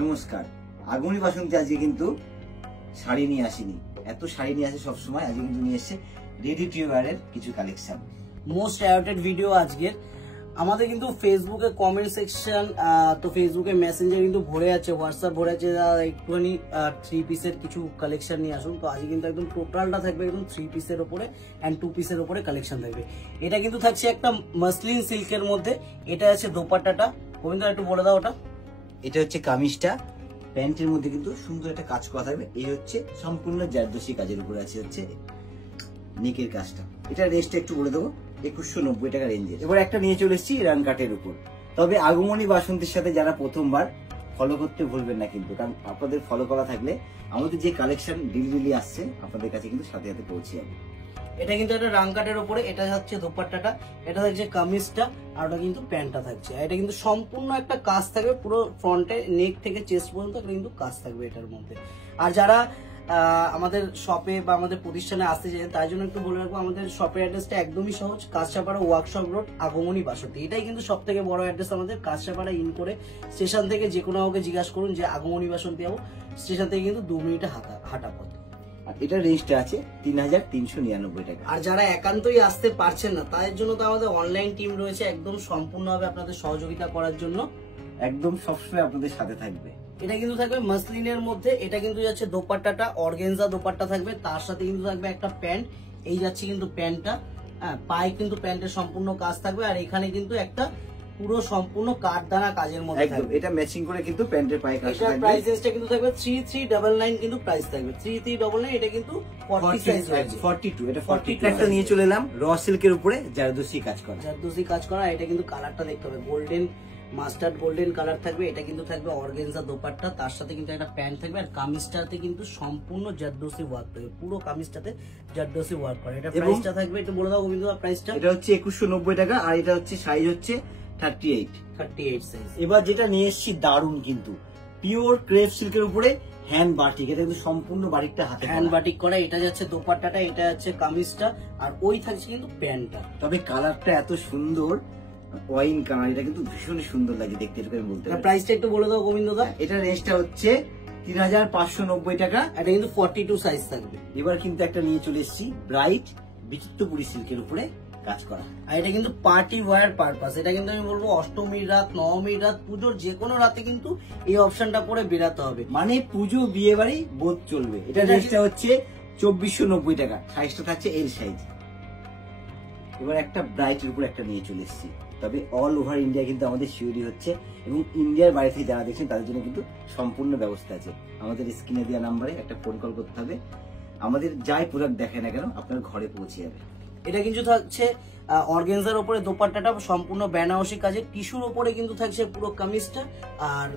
নমস্কার, আগমনী বাসন্তী আজকে কিন্তু শাড়ি নিয়ে আসেনি, এত শাড়ি নিয়ে আসে সবসময়, আজকে কিন্তু নিয়ে এসছে রেডি টু ওয়্যারের কিছু কালেকশন। মোস্ট অ্যাওয়ার্টেড ভিডিও আজকের। আমাদের কিন্তু ফেসবুকে কমেন্ট সেকশন, তো ফেসবুকে মেসেঞ্জার কিন্তু ভরে আছে, হোয়াটসঅ্যাপ ভরে আছে, একটুখানি 3 পিসের কিছু কালেকশন নিয়ে আসুন। তো আজকে কিন্তু একদম টোটালটা থাকবে একদম 3 পিসের ওপরে অ্যান্ড 2 পিসের ওপরে কালেকশন থাকবে। এটা কিন্তু থাকছে একটা মাসলিন সিল্কের মধ্যে। এটা আছে দোপাট্টাটা, গোবিন্দ একটু বলে দাও ওটা। এটা হচ্ছে কামিজটা, প্যান্টের মধ্যে কিন্তু সুন্দর একটা কাজ করা থাকবে। এই হচ্ছে সম্পূর্ণ জারদোসি কাজের উপরে আছে হচ্ছে নেকের কাজটা। এটা রেস্টটা একটু বলে দেবো, 2190 টাকা রেঞ্জের। এবার একটা নিয়ে চলে এসেছি রান কাটের উপর। তবে আগমনী বাসন্তীর সাথে যারা প্রথমবার, ফলো করতে ভুলবেন না কিন্তু, কারণ আপনাদের ফলো করা থাকলে আমাদের যে কালেকশন ডেলি আসছে আপনাদের কাছে কিন্তু সাথে সাথে পৌঁছে যাবে। এটা কিন্তু একটা রাং কাটের উপরে, এটা হচ্ছে দোপাট্টাটা, এটা থাকছে কামিজটা, আর ওটা কিন্তু প্যান্টটা থাকছে। এটা কিন্তু সম্পূর্ণ একটা কাজ থাকবে, পুরো ফ্রন্টে নেক থেকে চেস্ট পর্যন্ত কিন্তু কাজ থাকবে এটার মধ্যে। আর যারা আমাদের শপে বা আমাদের প্রতিষ্ঠানে আসতে চাই তার জন্য একটু বলে রাখবো, আমাদের শপের অ্যাড্রেসটা একদমই সহজ, কাঁচরাপাড়া ওয়ার্কশপ রোড, আগমনী বাসন্তী। এটাই কিন্তু সব থেকে বড় অ্যাড্রেস আমাদের। কাঁচরাপাড়া ইন করে স্টেশন থেকে যে কোনো কাউকে জিজ্ঞাসা করুন যে আগমনী বাসন্তী যাবো, স্টেশন থেকে কিন্তু 2 মিনিটে হাঁটা পথ। আর এটা রেঞ্জটা আছে 3399 টাকা। আর যারা একান্তই আসতে পারছেন না তাদের জন্য তো আমাদের অনলাইন টিম রয়েছে, একদম সম্পূর্ণভাবে আপনাদের সহযোগিতা করার জন্য, একদম সবসময় আপনাদের সাথে থাকবে। এটা কিন্তু থাকবে মাসলিনের মধ্যে। এটা কিন্তু যাচ্ছে দোপাট্টাটা, অর্গানজা দোপাট্টা থাকবে, তার সাথে কিন্তু থাকবে একটা প্যান্ট। এই যাচ্ছে কিন্তু প্যান্টটা, হ্যাঁ, পায়ে কিন্তু প্যান্টের সম্পূর্ণ কাজ থাকবে। আর এখানে কিন্তু একটা পুরো সম্পূর্ণ কাঠদানা কাজের মধ্যে থাকবে। এটা ম্যাচিং করে কিন্তু প্যান্টের পায়ে কাজ থাকবে। এটার প্রাইসটা কিন্তু থাকবে 3399 কিন্তু প্রাইস থাকবে 3399। এটা কিন্তু 40 সাইজ আছে, 42। এটা 42 একটা নিয়ে চলে এলাম র সিল্কের উপরে জারদোসি কাজ করা। জারদোসি কাজ করা। এটা কিন্তু কালারটা দেখতে হবে, গোল্ডেন মাস্টার্ড গোল্ডেন কালার থাকবে। এটা কিন্তু থাকবে অর্গানজা দোপাট্টা, তার সাথে কিন্তু একটা প্যান্ট থাকবে। আর কামিজটাতে কিন্তু সম্পূর্ণ জারদোসি ওয়ার্ক থাকবে, পুরো কামিজটাতে জারদোসি ওয়ার্ক করা। এটা প্রাইসটা থাকবে একটু বলে দাও গোবিন্দ প্রাইসটা। এটা হচ্ছে 2190 টাকা। আর এটা হচ্ছে সাইজ হচ্ছে 38 সাইজ। এবার যেটা নিয়ে এসেছি দারুন কিন্তু পিওর ক্রেপ সিল্কের উপরে হ্যান্ড বাটিক। এটা কিন্তু সম্পূর্ণ বাটিকটা হাতে হ্যান্ড বাটিক করা। এটা যাচ্ছে দোপাট্টাটা, এটা যাচ্ছে কামিজটা, আর ওই থাকছে কিন্তু প্যান্টটা। তবে কালারটা এত সুন্দর, ওয়াইন কালার, এটা কিন্তু ভীষণ সুন্দর লাগে দেখতে। এটা আমি বলতে পারি। প্রাইসটা একটু বলে দাও গোবিন্দ দা। এটা রেঞ্জটা হচ্ছে 3590 টাকা। এটা কিন্তু 42 সাইজ থাকবে। এবার কিন্তু একটা নিয়ে চলে এসেছি ব্রাইট বিচিত্রপুরী সিল্কের উপরে কাজ করা। আর এটা কিন্তু পার্টি ওয়্যার পারপাস। এটা কিন্তু আমি বলবো অষ্টমীর রাত, নবমীর রাত, পুজোর যে কোনো রাতে কিন্তু এই অপশনটা পরে বেরাতে হবে, মানে পুজো বিয়ে বাড়ি বোধ চলবে। এটা রেঞ্জটা হচ্ছে 2490 টাকা। সাইজটা থাকছে এল সাইজ। এবার একটা ব্রাইটের উপর একটা নিয়ে চলে এসেছি। তবে অল ওভার ইন্ডিয়া কিন্তু আমাদের শিওরি হচ্ছে, এবং ইন্ডিয়ার বাইরে থেকে যারা দেখছেন তাদের জন্য কিন্তু সম্পূর্ণ ব্যবস্থা আছে। আমাদের স্ক্রিনে দেওয়া নাম্বারে একটা ফোন কল করতে হবে, আমাদের যাই প্রোডাক্ট দেখে না কেন আপনার ঘরে পৌঁছে যাবে। এটা কিন্তু থাকছে অর্গানজার উপরে দোপাট্টাটা সম্পূর্ণ বেনারসি কাজের, টিস্যুর উপরে কিন্তু থাকছে পুরো কামিজটা, আর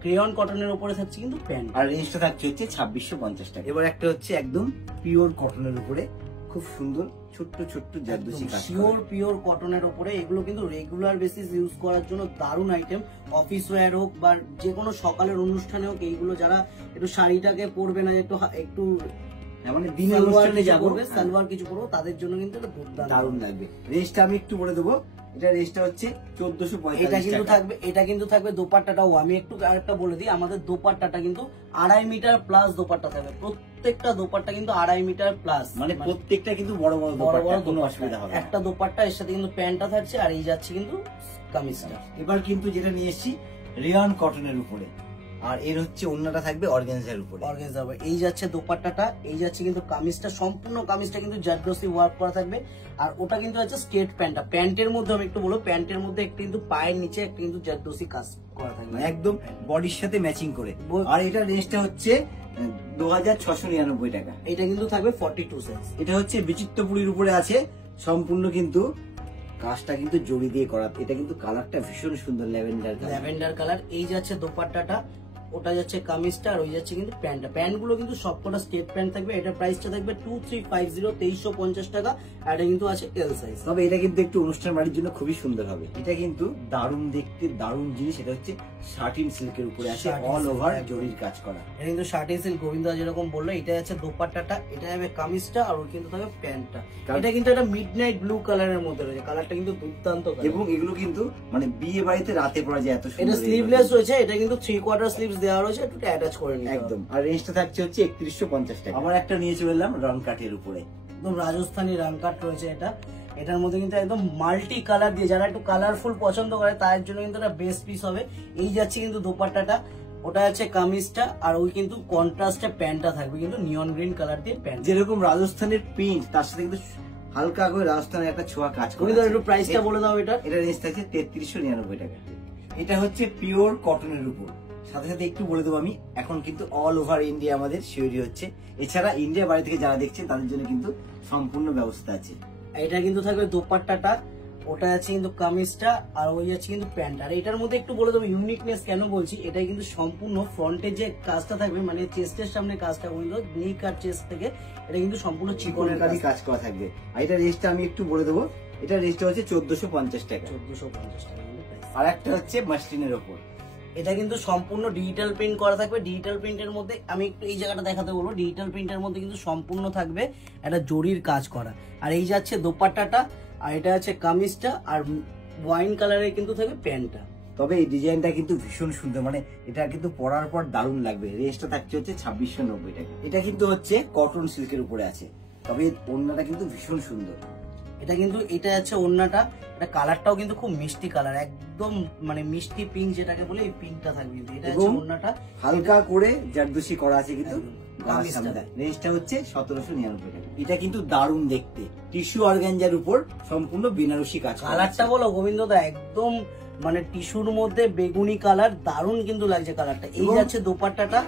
ক্রেয়ন কটনের উপরে থাকছে কিন্তু প্যান্ট। আর রেঞ্জটা থাকছে হচ্ছে 2650 টাকা। এবার একটা হচ্ছে একদম পিওর কটনের উপরে খুব সুন্দর ছোট্ট ছোট্ট জারদোসি কাজ, পিওর কটনের উপরে। এগুলো কিন্তু রেগুলার বেসিস ইউজ করার জন্য দারুণ আইটেম। অফিস ওয়্যার হোক বা যে কোনো সকালের অনুষ্ঠানে হোক, এইগুলো যারা একটু শাড়িটাকে পরবে না, একটু মানে দিনের অনুষ্ঠানে যাবো, সালোয়ার কিছু পরবো, তাদের জন্য কিন্তু দারুণ লাগবে। রেঞ্জটা আমি একটু বলে দেবো। এটা রেঞ্জটা হচ্ছে 1445 টাকা। এটা কিন্তু থাকবে দোপাট্টাটাও। আমি একটু আরেকটা বলে দিই, আমাদের দোপাট্টাটা কিন্তু 2.5 মিটার প্লাস দোপাট্টা থাকবে। প্রত্যেকটা দোপাট্টা কিন্তু 2.5 মিটার প্লাস, মানে প্রত্যেকটা কিন্তু বড় বড় দোপাট্টা, কোনো অসুবিধা হবে না। একটা দোপাট্টা, এর সাথে কিন্তু প্যান্টটা থাকছে, আর এই যাচ্ছে কিন্তু কামিজটা। এবার কিন্তু যেটা নিয়ে এসেছি রেয়ন কটনের উপরে, আর এর হচ্ছে অন্যটা থাকবে অর্গানজার উপরে। এই যাচ্ছে দোপাট্টাটা, এই যাচ্ছে কিন্তু কামিজটা, সম্পূর্ণ কামিজটা কিন্তু জারদোসি ওয়ার্ক করা থাকবে। আর ওটা কিন্তু হচ্ছে স্ট্রেট প্যান্টটা। প্যান্টের মধ্যে আমি একটু বলবো, প্যান্টের মধ্যে একটু কিন্তু পায়ের নিচে একটু কিন্তু জারদোসি কাজ করা থাকবে, একদম বডির সাথে ম্যাচিং করে। আর এটা রেঞ্জটা হচ্ছে 2699 টাকা। এটা কিন্তু থাকবে 42 সাইজ। এটা হচ্ছে বিচিত্রপুরীর উপরে আছে, সম্পূর্ণ কিন্তু কাজটা কিন্তু জড়ি দিয়ে করা। এটা কিন্তু কালারটা ভীষণ সুন্দর, ল্যাভেন্ডার কালার। এই যাচ্ছে দোপাট্টাটা, ওটা যাচ্ছে কামিজটা, আর ওই যাচ্ছে কিন্তু প্যান্টটা। প্যান্টগুলো কিন্তু সবকটা স্টেট প্যান্ট থাকবে। এটা প্রাইসটা থাকবে 2350, 2350 টাকা। আর এটা কিন্তু আছে এল সাইজ। তবে এটা কিন্তু একটু অনুষ্ঠান বাড়ির জন্য খুবই সুন্দর হবে। এটা কিন্তু দারুণ দেখতে, দারুণ জিনিস। এটা হচ্ছে শাটিন সিল্কের উপরে আছে, শাটিন অল সিল্ক, ওভার একদম। জরির কাজ করা। এটা কিন্তু শার্টিন সিল্ক গোবিন্দ যেরকম বললো, এটা আছে দোপাট্টাটা, এটা হবে কামিজটা, আর ওই কিন্তু থাকবে প্যান্টটা। এটা কিন্তু একটা মিডনাইট ব্লু কালারের মধ্যে রয়েছে, কালারটা কিন্তু দুর্দান্ত কালার। এবং এগুলো কিন্তু মানে বিয়ে বাড়িতে রাতে পরা যায় এত এটা সুন্দর। স্লিভলেস রয়েছে, এটা কিন্তু 3/4 স্লিভস দেওয়া রয়েছে, একটু অ্যাটাচ করে নিতে হবে। একদম। আর রেঞ্জটা থাকছে হচ্ছে 3150 টাকা। আবার একটা নিয়ে চলে এলাম রং কাঠের উপরে, একদম রাজস্থানি রাংকাট রয়েছে এটা। এটার মধ্যে কিন্তু একদম মাল্টি কালার দিয়ে, যারা একটু কালারফুল পছন্দ করে তার জন্য কিন্তু এটা বেস্ট পিস হবে। এই যাচ্ছে কিন্তু দোপাট্টাটা, ওটা আছে কামিজটা, আর ওই কিন্তু কন্ট্রাস্টে প্যান্টটা থাকবে কিন্তু নিয়ন গ্রিন কালার দিয়ে প্যান্ট। যেরকম রাজস্থানের প্রিন্ট, তার সাথে কিন্তু হালকা করে রাজস্থানের একটা ছোঁয়া কাজ করে। একটু প্রাইসটা বলে দাও এটা। এটা রেঞ্জ থাকছে 3399 টাকা। এটা হচ্ছে পিওর কটনের উপর। সাথে সাথে একটু বলে দেবো আমি, এখন কিন্তু অল ওভার ইন্ডিয়া আমাদের শিওরি হচ্ছে। এছাড়া ইন্ডিয়া বাড়ি থেকে যারা দেখছেন তাদের জন্য কিন্তু সম্পূর্ণ ব্যবস্থা আছে। এটা কিন্তু থাকবে দোপাট্টাটা, ওটা আছে কিন্তু কামিজটা, আর ওই আছে কিন্তু প্যান্ট। আর এটার মধ্যে একটু বলে দেবো ইউনিকনেস কেন বলছি, এটা কিন্তু সম্পূর্ণ ফ্রন্টের যে কাজটা থাকবে, মানে চেস্টের সামনে কাজটা বললো নিক আর চেস্ট থেকে, এটা কিন্তু সম্পূর্ণ চিকনের কাজ করা থাকবে। আর এটা রেঞ্জটা আমি একটু বলে দেবো, এটা রেঞ্জটা হচ্ছে 1450 টাকা। 1450 টাকা কিন্তু price। আর একটা হচ্ছে মাসলিনের ওপর, এটা কিন্তু সম্পূর্ণ ডিজিটাল প্রিন্ট করা থাকবে। ডিজিটাল প্রিন্টের মধ্যে আমি একটু এই জায়গাটা দেখাতে বলবো, ডিজিটাল প্রিন্টের মধ্যে কিন্তু সম্পূর্ণ থাকবে একটা জরির কাজ করা। আর এই যাচ্ছে দোপাট্টাটা, আর এটা আছে কামিজটা, আর ওয়াইন কালারের কিন্তু থাকবে প্যান্টটা। তবে এই ডিজাইনটা কিন্তু ভীষণ সুন্দর, মানে এটা কিন্তু পরার পর দারুণ লাগবে। রেঞ্জটা থাকছে হচ্ছে 2690 টাকা। এটা কিন্তু হচ্ছে কটন সিল্কের উপরে আছে, তবে ওড়নাটা কিন্তু ভীষণ সুন্দর। এটা কিন্তু এটা আছে ওড়নাটা, এটা কালারটাও কিন্তু খুব মিষ্টি কালার, একদম মানে মিষ্টি পিঙ্ক যেটাকে বলে, এই পিঙ্কটা থাকবে কিন্তু। এটা আছে ওড়নাটা, হালকা করে জারদোসি করা আছে কিন্তু। কামিজটা রেঞ্জটা হচ্ছে 1799 টাকা। এটা কিন্তু দারুণ দেখতে, টিস্যু অর্গানজার উপর সম্পূর্ণ বেনারসি কাজ। কালারটা বলো গোবিন্দদা, একদম মানে টিস্যুর মধ্যে বেগুনি কালার, দারুণ কিন্তু লাগছে কালারটা। এই যাচ্ছে দোপাট্টাটা,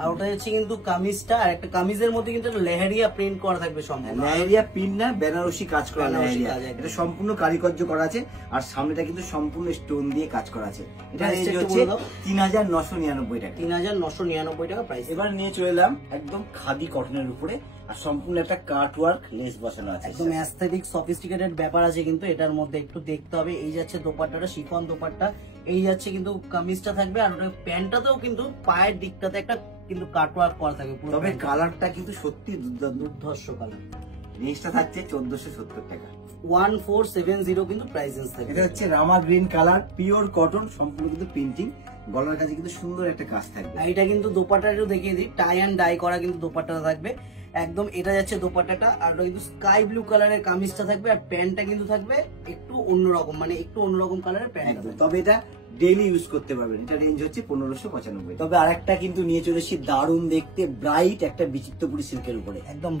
আর ওটা হচ্ছে কিন্তু কামিজটা, আর একটা কামিজের মধ্যে কিন্তু লেহেরিয়া প্রিন্ট করা থাকবে সম্পূর্ণ। লেহেরিয়া প্রিন্ট না, বেনারসি কাজ করা বেনারসি লেহেরিয়া। কাজ একদম। এটা সম্পূর্ণ কারিকার্য করা আছে, আর সামনেটা কিন্তু সম্পূর্ণ স্টোন দিয়ে কাজ করা আছে। এটা রেঞ্জ হচ্ছে 3999 টাকা। 3999 টাকা প্রাইস। এবার নিয়ে চলে এলাম একদম খাদি কটনের উপরে, আর সম্পূর্ণ একটা কাট ওয়ার্ক লেস বসানো আছে। একদম অ্যাস্থেটিক সফিস্টিকেটেড ব্যাপার আছে কিন্তু এটার মধ্যে, একটু দেখতে হবে। এই যাচ্ছে দোপাট্টাটা, শিফন দোপাট্টা। এই যাচ্ছে কিন্তু কামিজটা থাকবে, আর ওটা প্যান্টটাতেও কিন্তু পায়ের দিকটাতে একটা কিন্তু কাটওয়ার্ক করা থাকবে পুরো। তবে কালারটা কিন্তু সত্যি দুর্দান্ত। দুর্ধর্ষ কালার। রেঞ্জটা থাকছে 1470 টাকা। 1470 কিন্তু প্রাইস রেঞ্জ থাকবে। এটা হচ্ছে রামা গ্রিন কালার, পিওর কটন, সম্পূর্ণ কিন্তু প্রিন্টিং। গলার কাছে কিন্তু সুন্দর একটা কাজ থাকবে। আর এটা কিন্তু দোপাট্টাটা একটু দেখিয়ে দিই, টাই অ্যান্ড ডাই করা কিন্তু দোপাট্টাটা থাকবে একদম। এটা যাচ্ছে দোপাট্টাটা, আর ওটা কিন্তু স্কাই ব্লু কালারের কামিজটা থাকবে, আর প্যান্টটা কিন্তু থাকবে একটু অন্যরকম, মানে একটু অন্যরকম কালারের প্যান্ট। তবে এটা ডেইলি ইউজ করতে পারবেন। এটা রেঞ্জ হচ্ছে 1595। তবে আরেকটা কিন্তু নিয়ে চলে এসেছি দারুণ দেখতে, ব্রাইট একটা বিচিত্রপুরী সিল্কের উপরে। একদম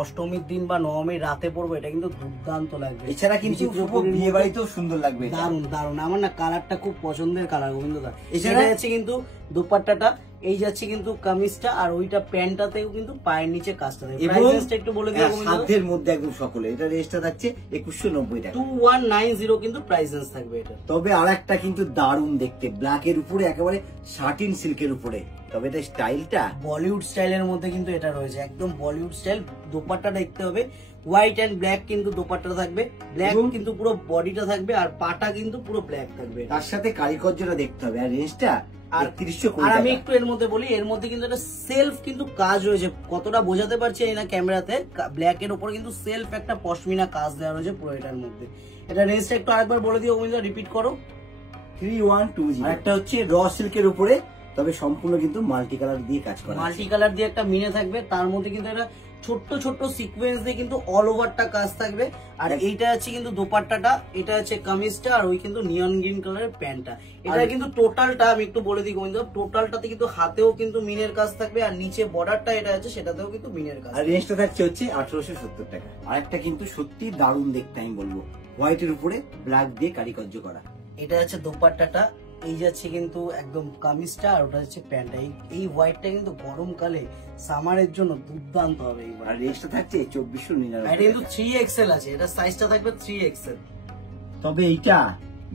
অষ্টমীর দিন বা নবমীর রাতে পড়বো, এটা কিন্তু দুর্দান্ত লাগবে। এছাড়া কিন্তু বিয়ে বাড়িতেও সুন্দর লাগবে। দারুন দারুন, আমার না কালারটা খুব পছন্দের কালার গোবিন্দদা। এছাড়া যাচ্ছে কিন্তু দোপাট্টাটা, এই যাচ্ছে কিন্তু কামিজটা, আর ওইটা প্যান্টটাতেও কিন্তু পায়ের নিচে কাজটা থাকবে। প্রাইসটা একটু বলে দিও গোবিন্দদা। সাধ্যের মধ্যে একদম সকলে। এটা রেঞ্জটা থাকছে 2190 টাকা। 2190 কিন্তু প্রাইস রেঞ্জ থাকবে এটা। তবে আরেকটা কিন্তু দারুণ দেখতে, ব্ল্যাক এর উপরে একেবারে শাটিন সিল্কের উপরে। তবে এটা স্টাইলটা বলিউড স্টাইলের মধ্যে কিন্তু এটা রয়েছে, একদম বলিউড স্টাইল। দোপাট্টা দেখতে হবে হোয়াইট এন্ড ব্ল্যাক কিন্তু দোপাট্টা থাকবে, ব্ল্যাক কিন্তু পুরো বডিটা থাকবে, আর পাটা কিন্তু পুরো ব্ল্যাক থাকবে। তার সাথে কারিকার্যটা দেখতে হবে। আর রেঞ্জটা আর 3120 আর টাকা। আমি একটু এর মধ্যে বলি, এর মধ্যে কিন্তু একটা সেলফ কিন্তু কাজ রয়েছে, কতটা বোঝাতে পারছি না ক্যামেরাতে। ব্ল্যাক এর উপরে কিন্তু সেলফ একটা পশমিনা কাজ দেওয়া রয়েছে পুরো এটার মধ্যে। এটা রেঞ্জটা একটু আরেকবার বলে দিও গোবিন্দা, রিপিট করো। 3120। আর একটা হচ্ছে র সিল্কের উপরে, তবে সম্পূর্ণ কিন্তু মাল্টি কালার দিয়ে কাজ করা। মাল্টি কালার দিয়ে একটা মিনে থাকবে, তার মধ্যে কিন্তু একটা ছোট্ট ছোট্ট সিকোয়েন্স দিয়ে কিন্তু অল ওভারটা কাজ থাকবে। আর এইটা আছে কিন্তু দোপাট্টাটা, এটা আছে কামিজটা, আর ওই কিন্তু নিয়ন গ্রিন কালারের প্যান্টটা। এটা কিন্তু টোটালটা আমি একটু বলে দিই গোবিন্দ, টোটালটাতে কিন্তু হাতেও কিন্তু মিনের কাজ থাকবে, আর নিচে বর্ডারটা এটা আছে সেটাতেও কিন্তু মিনের কাজ। আর রেঞ্জটা থাকছে হচ্ছে 1870 টাকা। আর একটা কিন্তু সত্যি দারুণ দেখতে আমি বলবো, হোয়াইটের উপরে ব্ল্যাক দিয়ে কারিকার্য করা। এটা আছে দোপাট্টাটা, এই যাচ্ছে কিন্তু একদম কামিজটা, আর ওটা হচ্ছে প্যান্টটা। এই হোয়াইটটা কিন্তু গরমকালে সামারের জন্য দুর্দান্ত হবে। আর রেঞ্জটা থাকছে 2499। এটা কিন্তু 3XL আছে, এটা সাইজটা থাকবে 3XL। তবে এইটা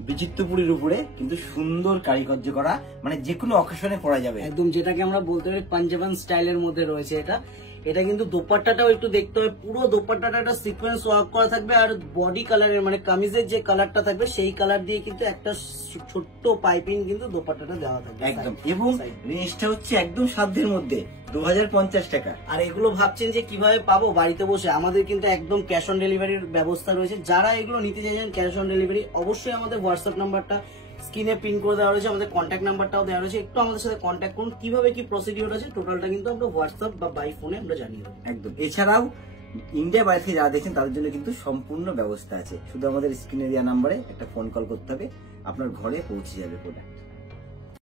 বিচিত্রপুরীর উপরে কিন্তু সুন্দর কারিকার্য করা, মানে যে কোনো অকেশনে পরা যাবে একদম, যেটাকে আমরা বলতে পারি পাঞ্জাবান স্টাইলের মধ্যে রয়েছে এটা। এটা কিন্তু দোপাট্টাটাও একটু দেখতে হবে, পুরো দোপাট্টাটা একটা সিকোয়েন্স ওয়ার্ক করা থাকবে, আর বডি কালারের মানে কামিজের যে কালারটা থাকবে সেই কালার দিয়ে কিন্তু একটা ছোট্ট পাইপিং কিন্তু দোপাট্টাটা দেওয়া থাকবে একদম। এবং রেঞ্জটা হচ্ছে একদম সাধ্যের মধ্যে 2050 টাকা। আর এগুলো ভাবছেন যে কিভাবে পাবো বাড়িতে বসে, আমাদের কিন্তু একদম ক্যাশ অন ডেলিভারির ব্যবস্থা রয়েছে। যারা এগুলো নিতে চাইছেন ক্যাশ অন ডেলিভারি, অবশ্যই আমাদের হোয়াটসঅ্যাপ নাম্বারটা স্ক্রিনে পিন করে দেওয়া রয়েছে, আমাদের কন্ট্যাক্ট নাম্বারটাও দেওয়া রয়েছে, একটু আমাদের সাথে কন্ট্যাক্ট করুন। কিভাবে কি প্রসিডিওর আছে টোটালটা কিন্তু আমরা হোয়াটসঅ্যাপ বা বাই ফোনে আমরা জানিয়ে দেবো। একদম। এছাড়াও ইন্ডিয়া বাইরে থেকে যারা দেখছেন তাদের জন্য কিন্তু সম্পূর্ণ ব্যবস্থা আছে, শুধু আমাদের স্ক্রিনে দেওয়া নাম্বারে একটা ফোন কল করতে হবে, আপনার ঘরে পৌঁছে যাবে প্রোডাক্ট।